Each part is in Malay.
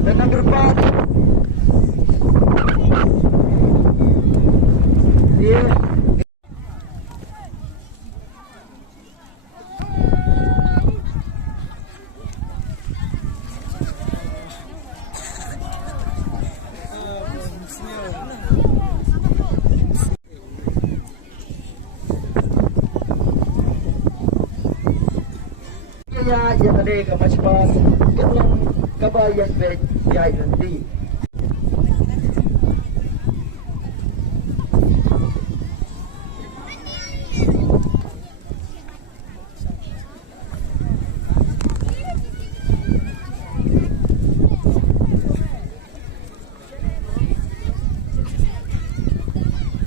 Dan number 4, dia ya tadi ke macam tolong kabayas baik ya nanti.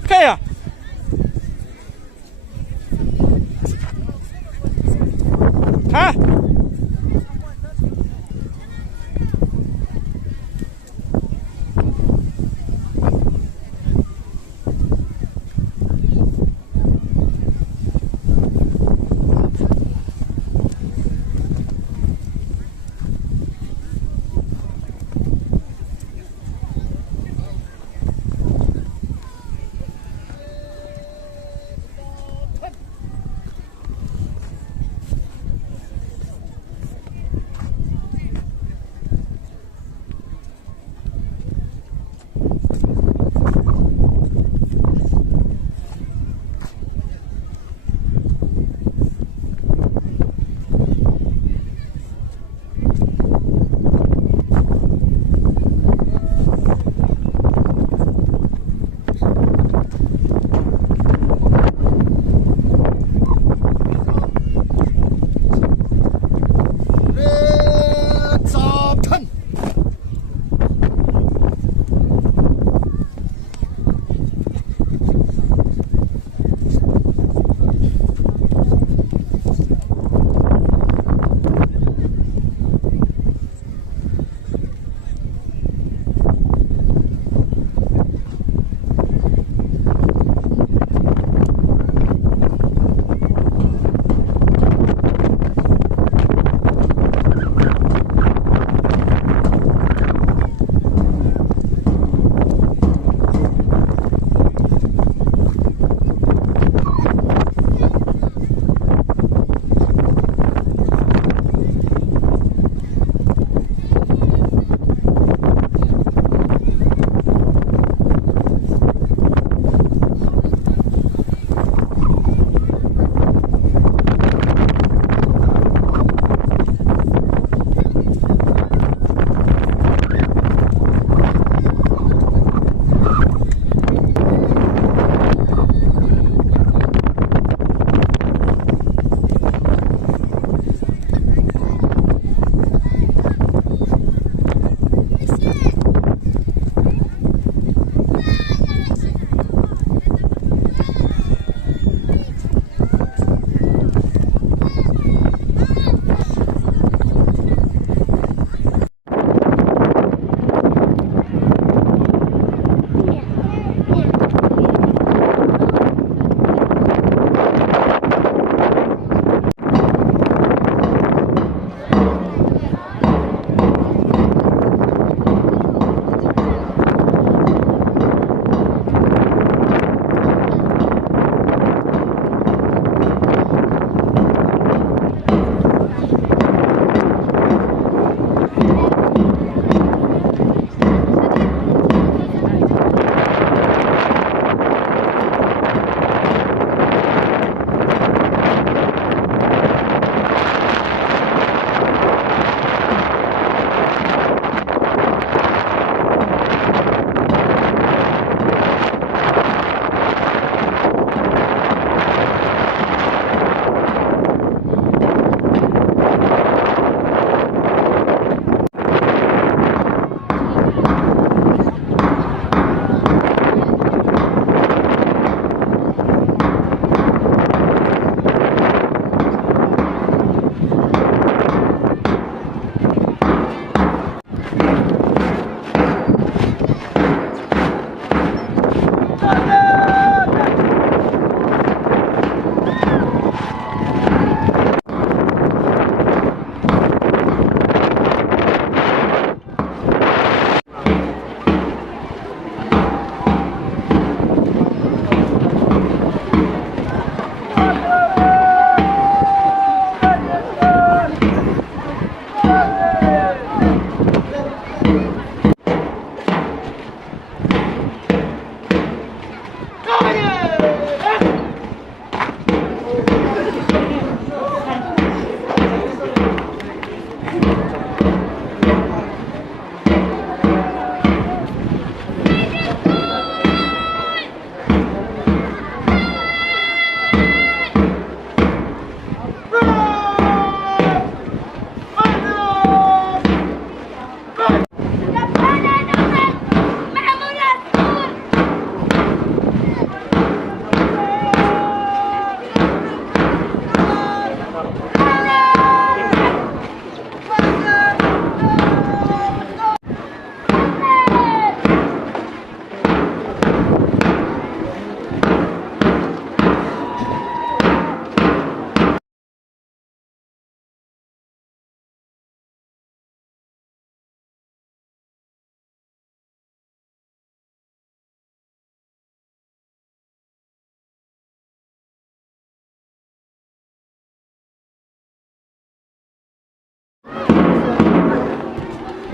Kayak hah?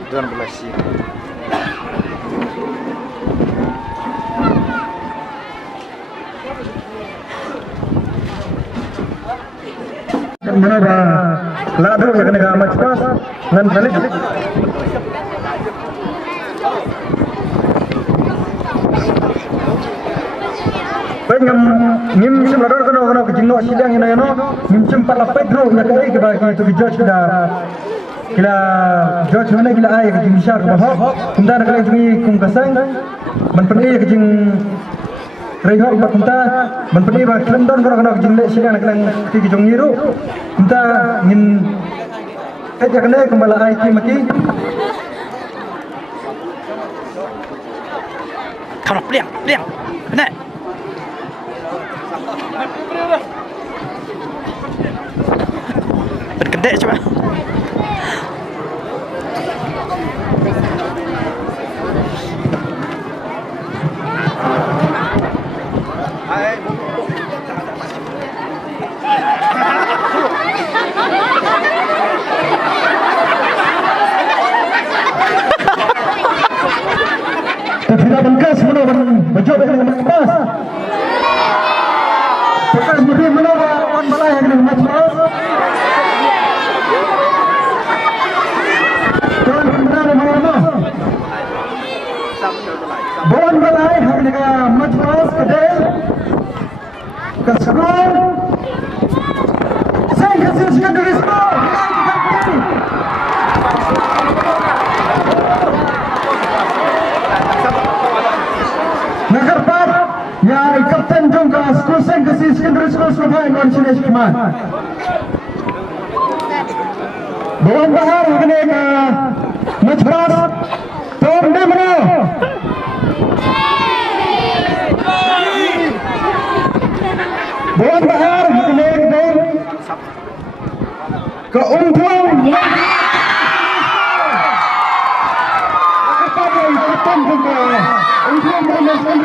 12 ya. Mana ba lado ya kena match pass ngan balik. Ngam ngim sim lador kono kejingno sidang ina no ngim sim pala pedro ya kai ke bagi tu judge kila judge mana kila ai kejing syar bah kumda nak lagi jungi kum kasang man peni kejing reho ba kumta man peni ba klendon kono kejing le sidang nak lang kejing ngiru kumta ngin ya kena kembala ai ki maki Kalau pliang kena berkedek coba. Tidak bengkas mencoba dengan bengkas. Bekas mungkin mencoba on balai dengan bengkas. Tuan benar mana? Bon balai dengan bengkas kedai. Keseluruhan. Saya kasihkan diri semua. Nakarpat yang kapten jumpa skul sen kasih secondary school Surabaya non sini sekiman. Bawan bahar kena ke Majras Tom Demno. Bawan bahar kena ke Umpung. Kapten jumpa Untuk meneruskan